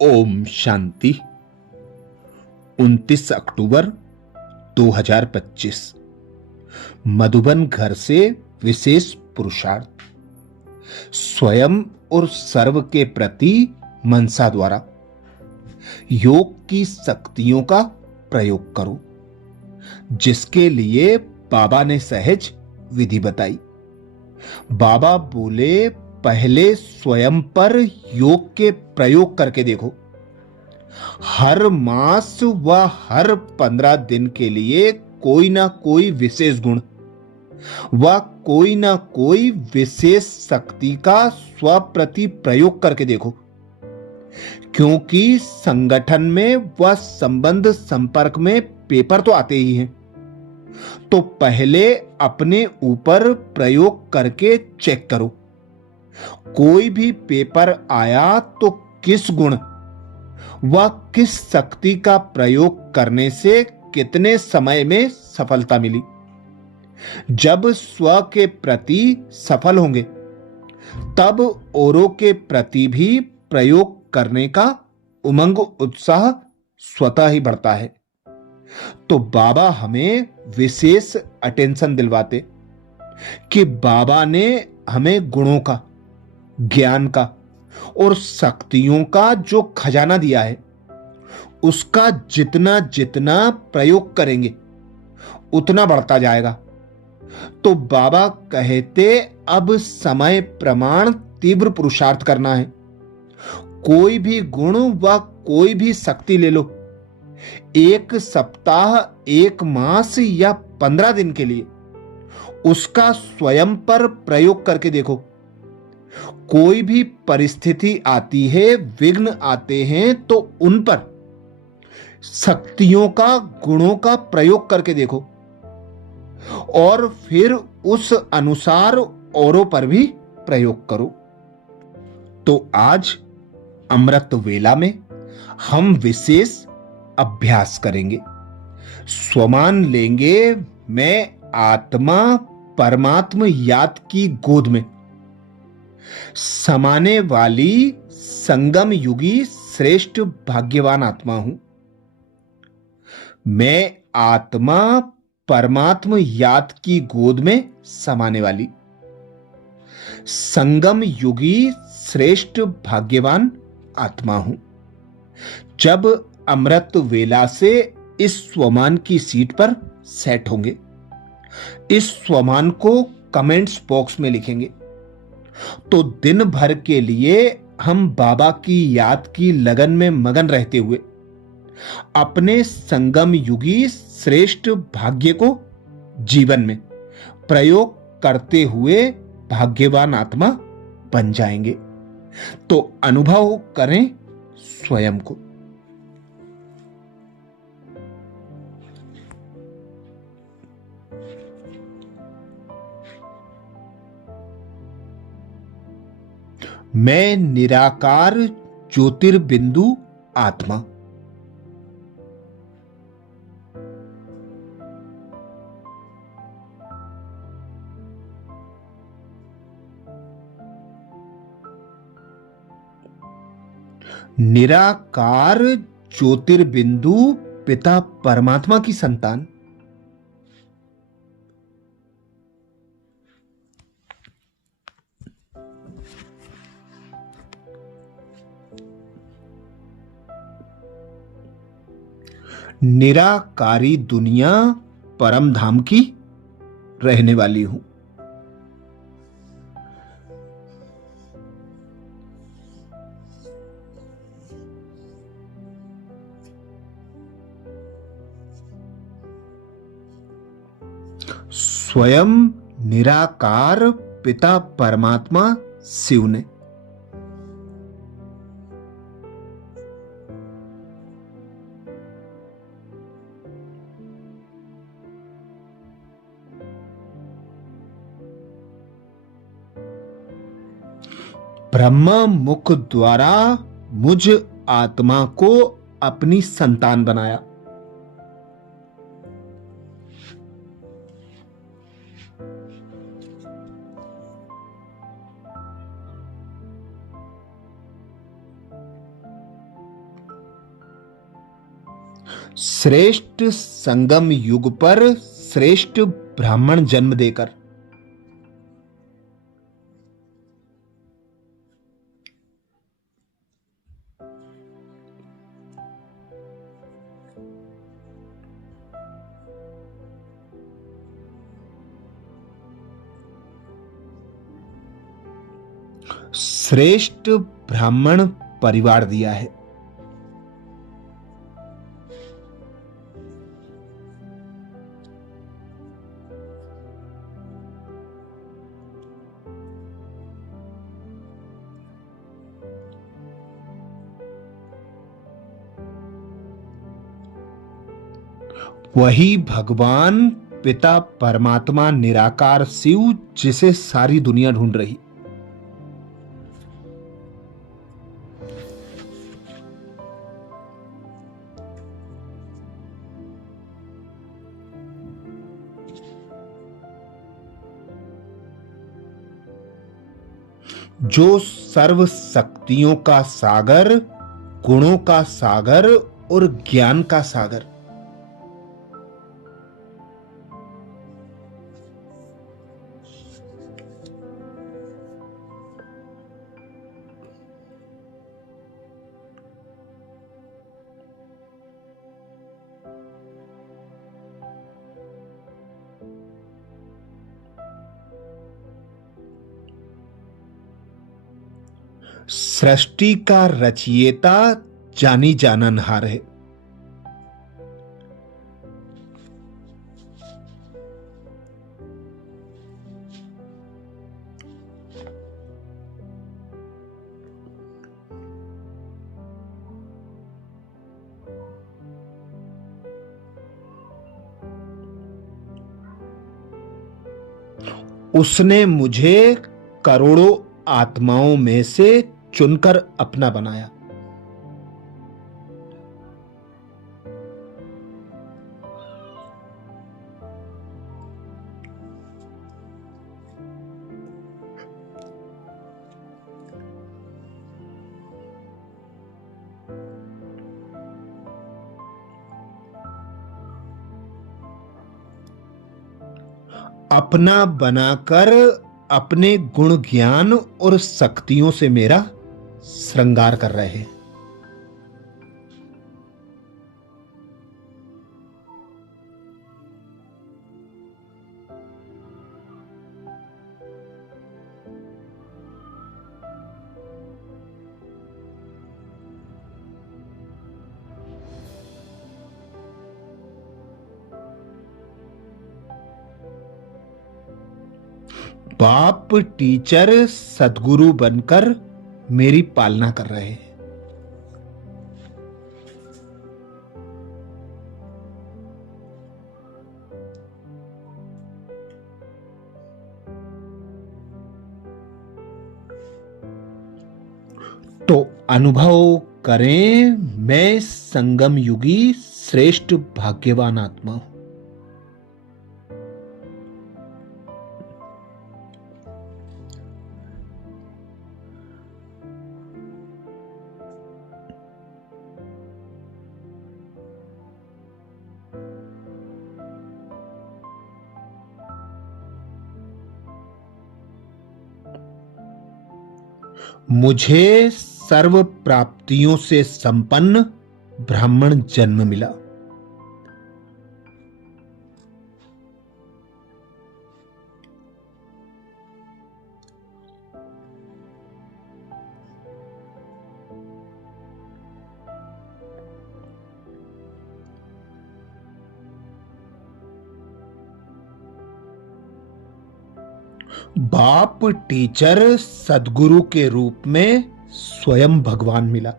ओम शांति। 29 अक्टूबर 2025 मधुबन घर से विशेष पुरुषार्थ। स्वयं और सर्व के प्रति मनसा द्वारा योग की शक्तियों का प्रयोग करो, जिसके लिए बाबा ने सहज विधि बताई। बाबा बोले, पहले स्वयं पर योग के प्रयोग करके देखो। हर मास व हर 15 दिन के लिए कोई ना कोई विशेष गुण व कोई ना कोई विशेष शक्ति का स्व प्रति प्रयोग करके देखो, क्योंकि संगठन में व संबंध संपर्क में पेपर तो आते ही हैं। तो पहले अपने ऊपर प्रयोग करके चेक करो। कोई भी पेपर आया तो किस गुण व किस शक्ति का प्रयोग करने से कितने समय में सफलता मिली। जब स्व के प्रति सफल होंगे तब औरों के प्रति भी प्रयोग करने का उमंग उत्साह स्वतः ही बढ़ता है। तो बाबा हमें विशेष अटेंशन दिलवाते कि बाबा ने हमें गुणों का, ज्ञान का और शक्तियों का जो खजाना दिया है, उसका जितना जितना प्रयोग करेंगे उतना बढ़ता जाएगा। तो बाबा कहते, अब समय प्रमाण तीव्र पुरुषार्थ करना है। कोई भी गुण व कोई भी शक्ति ले लो, एक सप्ताह, एक मास या 15 दिन के लिए उसका स्वयं पर प्रयोग करके देखो। कोई भी परिस्थिति आती है, विघ्न आते हैं, तो उन पर शक्तियों का, गुणों का प्रयोग करके देखो और फिर उस अनुसार औरों पर भी प्रयोग करो। तो आज अमृत वेला में हम विशेष अभ्यास करेंगे। स्वमान लेंगे, मैं आत्मा परमात्म याद की गोद में समाने वाली संगम युगी श्रेष्ठ भाग्यवान आत्मा हूं। मैं आत्मा परमात्म याद की गोद में समाने वाली संगम युगी श्रेष्ठ भाग्यवान आत्मा हूं। जब अमृत वेला से इस स्वमान की सीट पर सेट होंगे, इस स्वमान को कमेंट्स बॉक्स में लिखेंगे, तो दिन भर के लिए हम बाबा की याद की लगन में मगन रहते हुए अपने संगम युगी श्रेष्ठ भाग्य को जीवन में प्रयोग करते हुए भाग्यवान आत्मा बन जाएंगे। तो अनुभव करें स्वयं को। मैं निराकार ज्योतिर्बिंदु आत्मा। निराकार ज्योतिर्बिंदु पिता परमात्मा की संतान। निराकारी दुनिया परम धाम की रहने वाली हूं। स्वयं निराकार पिता परमात्मा शिव ने ब्रह्म मुख द्वारा मुझ आत्मा को अपनी संतान बनाया। श्रेष्ठ संगम युग पर श्रेष्ठ ब्राह्मण जन्म देकर श्रेष्ठ ब्राह्मण परिवार दिया है। वही भगवान पिता परमात्मा निराकार शिव जिसे सारी दुनिया ढूंढ रही। जो सर्व शक्तियों का सागर, गुणों का सागर और ज्ञान का सागर, सृष्टि का रचयिता जानी जाननहार है। उसने मुझे करोड़ों आत्माओं में से चुनकर अपना बनाया। अपना बनाकर अपने गुण ज्ञान और शक्तियों से मेरा श्रृंगार कर रहे हैं। बाप टीचर सदगुरु बनकर मेरी पालना कर रहे हैं। तो अनुभव करें, मैं संगम युगी श्रेष्ठ भाग्यवान आत्मा हूं। मुझे सर्व प्राप्तियों से संपन्न ब्राह्मण जन्म मिला। बाप टीचर सदगुरु के रूप में स्वयं भगवान मिला।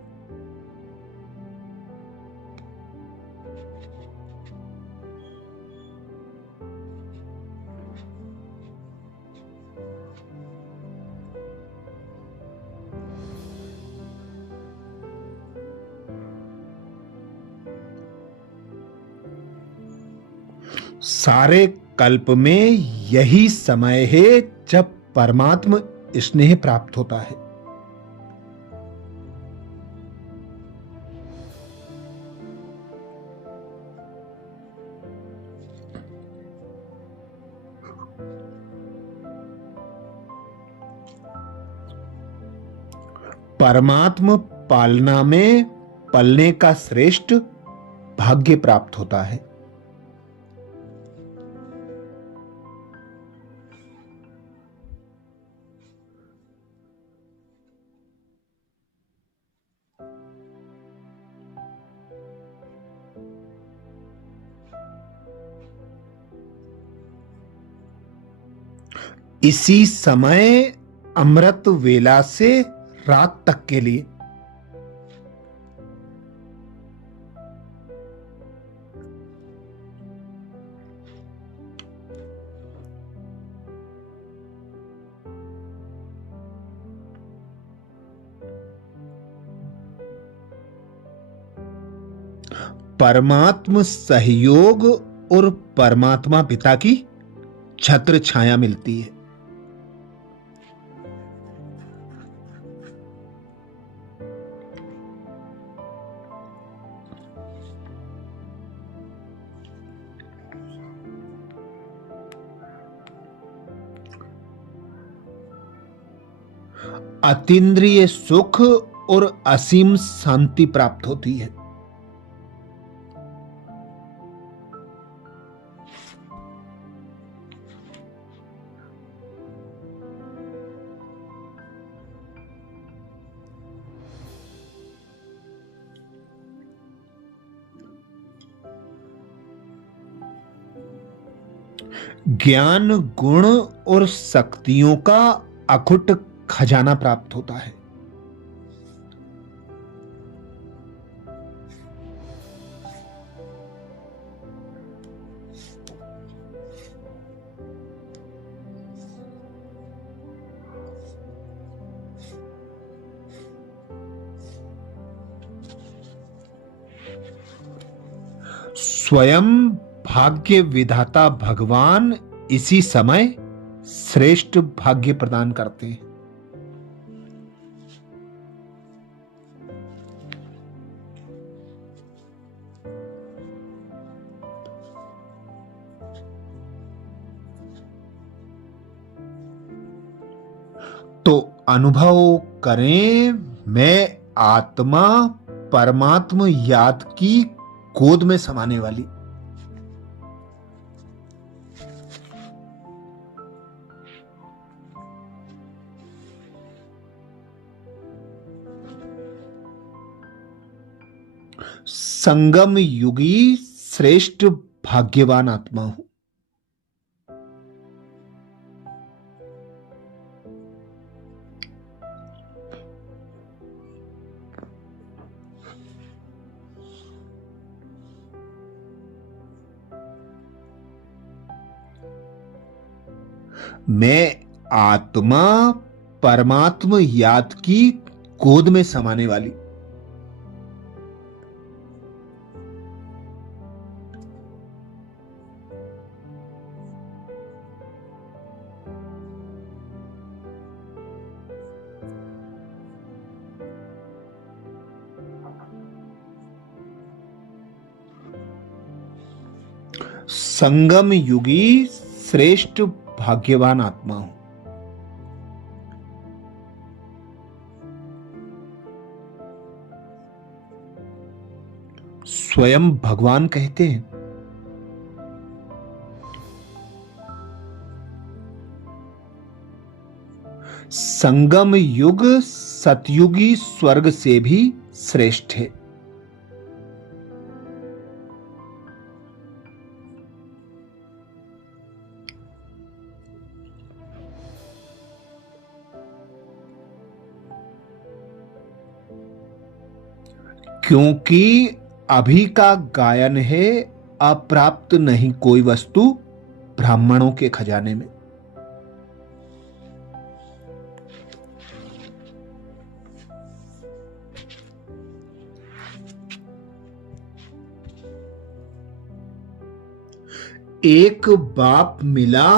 सारे कल्प में यही समय है जब परमात्म स्नेह प्राप्त होता है। परमात्म पालना में पलने का श्रेष्ठ भाग्य प्राप्त होता है। इसी समय अमृत वेला से रात तक के लिए परमात्म सहयोग और परमात्मा पिता की छत्र छाया मिलती है। अतीन्द्रिय सुख और असीम शांति प्राप्त होती है। ज्ञान, गुण और शक्तियों का अखुट खजाना प्राप्त होता है। स्वयं भाग्य विधाता भगवान इसी समय श्रेष्ठ भाग्य प्रदान करते हैं। तो अनुभव करें, मैं आत्मा परमात्म याद की गोद में समाने वाली। संगम युगी श्रेष्ठ भाग्यवान आत्मा हूं। मैं आत्मा परमात्म याद की गोद में समाने वाली। संगम युगी श्रेष्ठ भाग्यवान आत्मा हूं। स्वयं भगवान कहते हैं, संगम युग सतयुगी स्वर्ग से भी श्रेष्ठ है। क्योंकि अभी का गायन है, अप्राप्त नहीं कोई वस्तु ब्राह्मणों के खजाने में। एक बाप मिला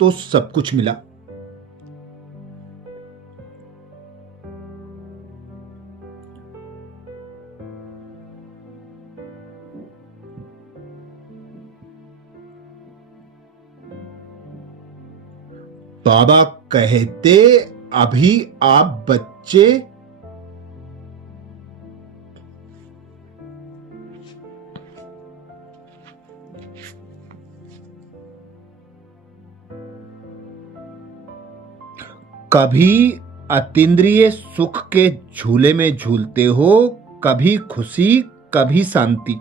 तो सब कुछ मिला। बाबा कहते, अभी आप बच्चे कभी अतीन्द्रिय सुख के झूले में झूलते हो, कभी खुशी कभी शांति।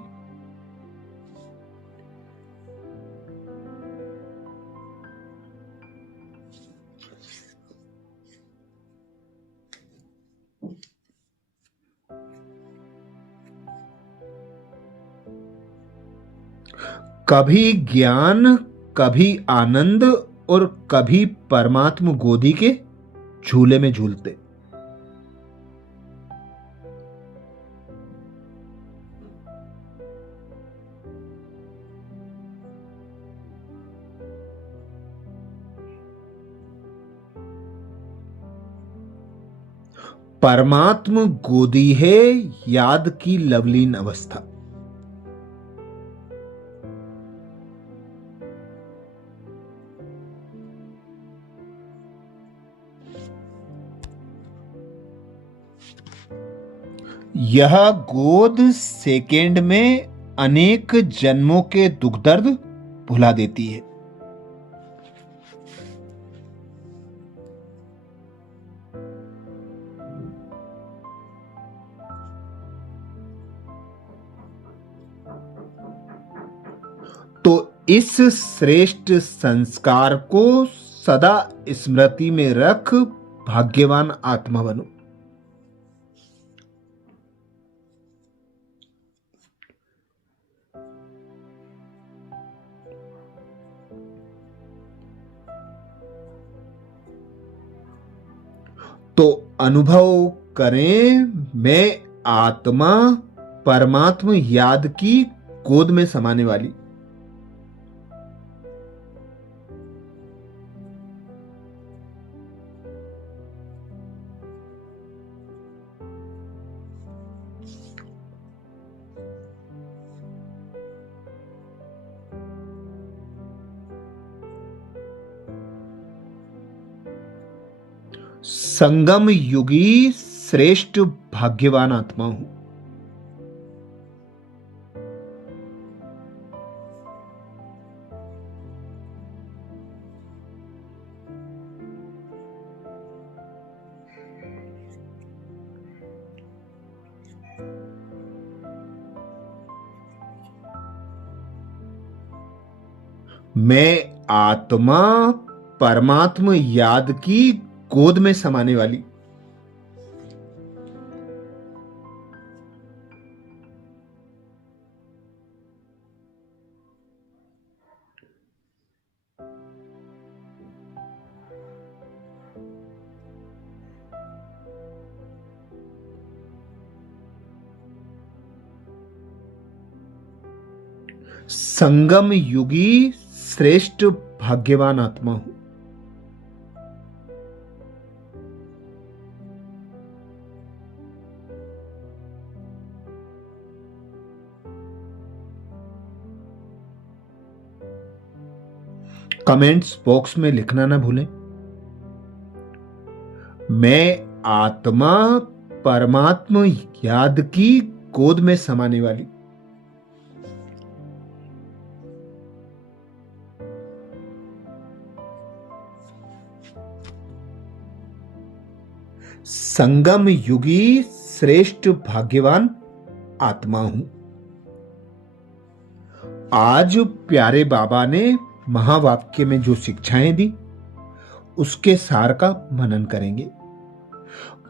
कभी ज्ञान कभी आनंद और कभी परमात्म गोदी के झूले में झूलते। परमात्म गोदी है याद की लवलीन अवस्था। यह गोद सेकेंड में अनेक जन्मों के दुख दर्द भुला देती है। तो इस श्रेष्ठ संस्कार को सदा स्मृति में रख भाग्यवान आत्मा बनो। तो अनुभव करें, मैं आत्मा परमात्म याद की गोद में समाने वाली। संगम युगी श्रेष्ठ भाग्यवान आत्मा हूं। मैं आत्मा परमात्म याद की गोद में समाने वाली। संगम युगी श्रेष्ठ भाग्यवान आत्मा हूं। कमेंट्स बॉक्स में लिखना ना भूलें। मैं आत्मा परमात्म याद की गोद में समाने वाली। संगम युगी श्रेष्ठ भाग्यवान आत्मा हूं। आज प्यारे बाबा ने महावाक्य में जो शिक्षाएं दी उसके सार का मनन करेंगे।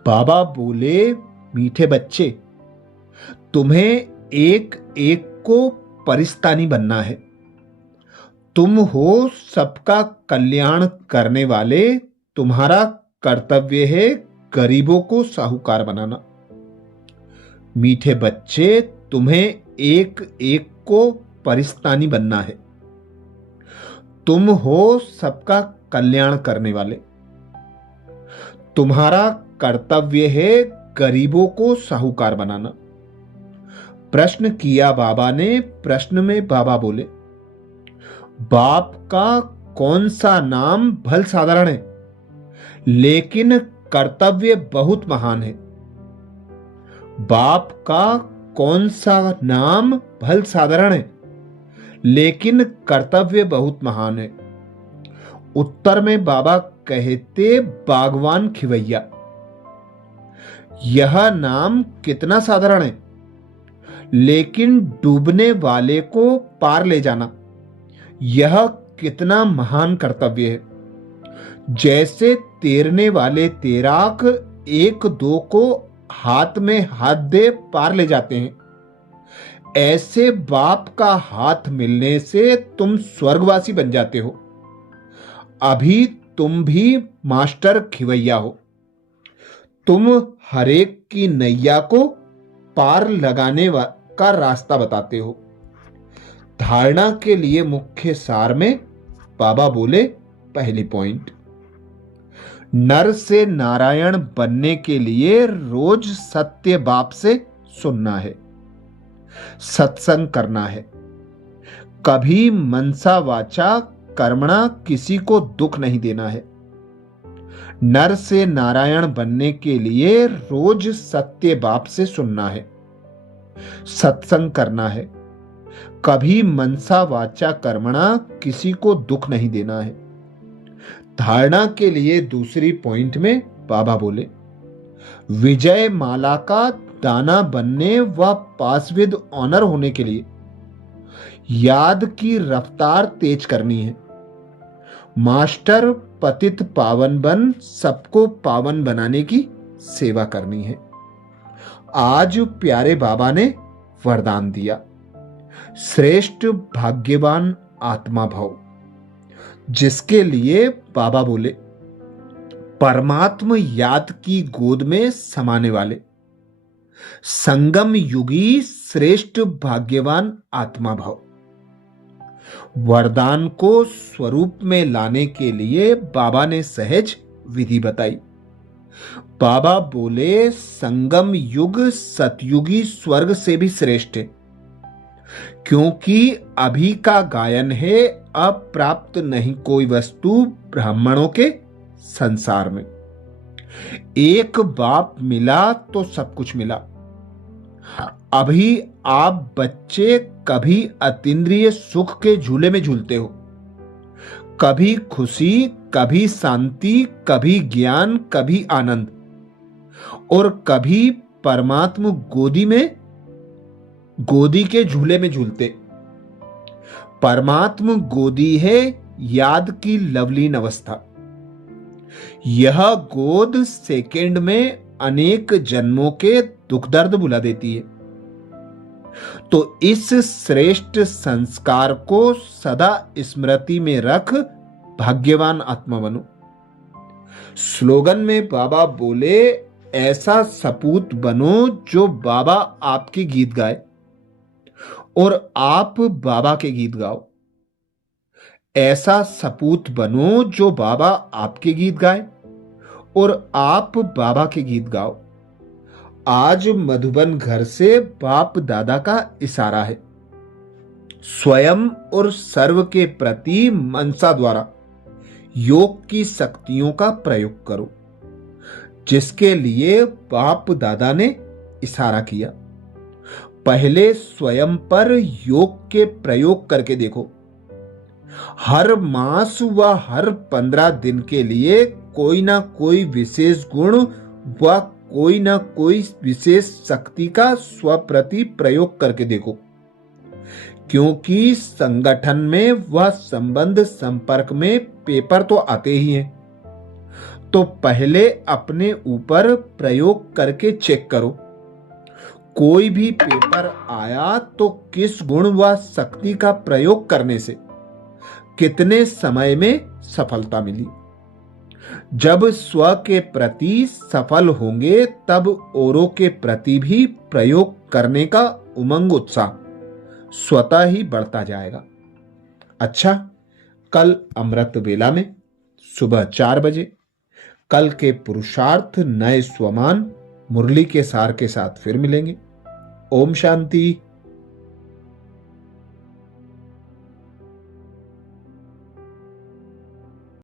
बाबा बोले, मीठे बच्चे, तुम्हें एक एक को परिस्तानी बनना है। तुम हो सबका कल्याण करने वाले। तुम्हारा कर्तव्य है गरीबों को साहूकार बनाना। मीठे बच्चे, तुम्हें एक एक को परिस्तानी बनना है। तुम हो सबका कल्याण करने वाले। तुम्हारा कर्तव्य है गरीबों को साहूकार बनाना। प्रश्न किया बाबा ने। प्रश्न में बाबा बोले, बाप का कौन सा नाम भल साधारण है, लेकिन कर्तव्य बहुत महान है। बाप का कौन सा नाम भल साधारण है, लेकिन कर्तव्य बहुत महान है। उत्तर में बाबा कहते बागवान खिवैया। यह नाम कितना साधारण है, लेकिन डूबने वाले को पार ले जाना यह कितना महान कर्तव्य है। जैसे तैरने वाले तैराक एक दो को हाथ में हाथ दे पार ले जाते हैं, ऐसे बाप का हाथ मिलने से तुम स्वर्गवासी बन जाते हो। अभी तुम भी मास्टर खिवैया हो। तुम हरेक की नैया को पार लगाने का रास्ता बताते हो। धारणा के लिए मुख्य सार में बाबा बोले, पहली पॉइंट, नर से नारायण बनने के लिए रोज सत्य बाप से सुनना है, सत्संग करना है, कभी मनसा वाचा कर्मणा किसी को दुख नहीं देना है। नर से नारायण बनने के लिए रोज सत्य बाप से सुनना है, सत्संग करना है, कभी मनसा वाचा कर्मणा किसी को दुख नहीं देना है। धारणा के लिए दूसरी पॉइंट में बाबा बोले, विजय माला का दाना बनने व पास विद ऑनर होने के लिए याद की रफ्तार तेज करनी है। मास्टर पतित पावन बन सबको पावन बनाने की सेवा करनी है। आज प्यारे बाबा ने वरदान दिया, श्रेष्ठ भाग्यवान आत्मा भव, जिसके लिए बाबा बोले, परमात्म याद की गोद में समाने वाले संगम युगी श्रेष्ठ भाग्यवान आत्मा भव। वरदान को स्वरूप में लाने के लिए बाबा ने सहज विधि बताई। बाबा बोले, संगम युग सतयुगी स्वर्ग से भी श्रेष्ठ है, क्योंकि अभी का गायन है, अप्राप्त नहीं कोई वस्तु ब्राह्मणों के संसार में। एक बाप मिला तो सब कुछ मिला। अभी आप बच्चे कभी अतीन्द्रिय सुख के झूले में झूलते हो, कभी खुशी, कभी शांति, कभी ज्ञान, कभी आनंद, और कभी परमात्म गोदी के झूले में झूलते। परमात्म गोदी है याद की लवलीन अवस्था। यह गोद सेकंड में अनेक जन्मों के दुख दर्द भुला देती है। तो इस श्रेष्ठ संस्कार को सदा स्मृति में रख भाग्यवान आत्मा बनो। स्लोगन में बाबा बोले, ऐसा सपूत बनो जो बाबा आपके गीत गाए और आप बाबा के गीत गाओ। ऐसा सपूत बनो जो बाबा आपके गीत गाए और आप बाबा के गीत गाओ। आज मधुबन घर से बाप दादा का इशारा है, स्वयं और सर्व के प्रति मनसा द्वारा योग की शक्तियों का प्रयोग करो, जिसके लिए बाप दादा ने इशारा किया। पहले स्वयं पर योग के प्रयोग करके देखो। हर मास व हर 15 दिन के लिए कोई ना कोई विशेष गुण व कोई ना कोई विशेष शक्ति का स्वप्रति प्रयोग करके देखो, क्योंकि संगठन में वह संबंध संपर्क में पेपर तो आते ही हैं। तो पहले अपने ऊपर प्रयोग करके चेक करो, कोई भी पेपर आया तो किस गुण व शक्ति का प्रयोग करने से कितने समय में सफलता मिली। जब स्व के प्रति सफल होंगे तब औरों के प्रति भी प्रयोग करने का उमंग उत्साह स्वतः ही बढ़ता जाएगा। अच्छा, कल अमृत वेला में सुबह 4 बजे कल के पुरुषार्थ नए स्वमान मुरली के सार के साथ फिर मिलेंगे। ओम शांति।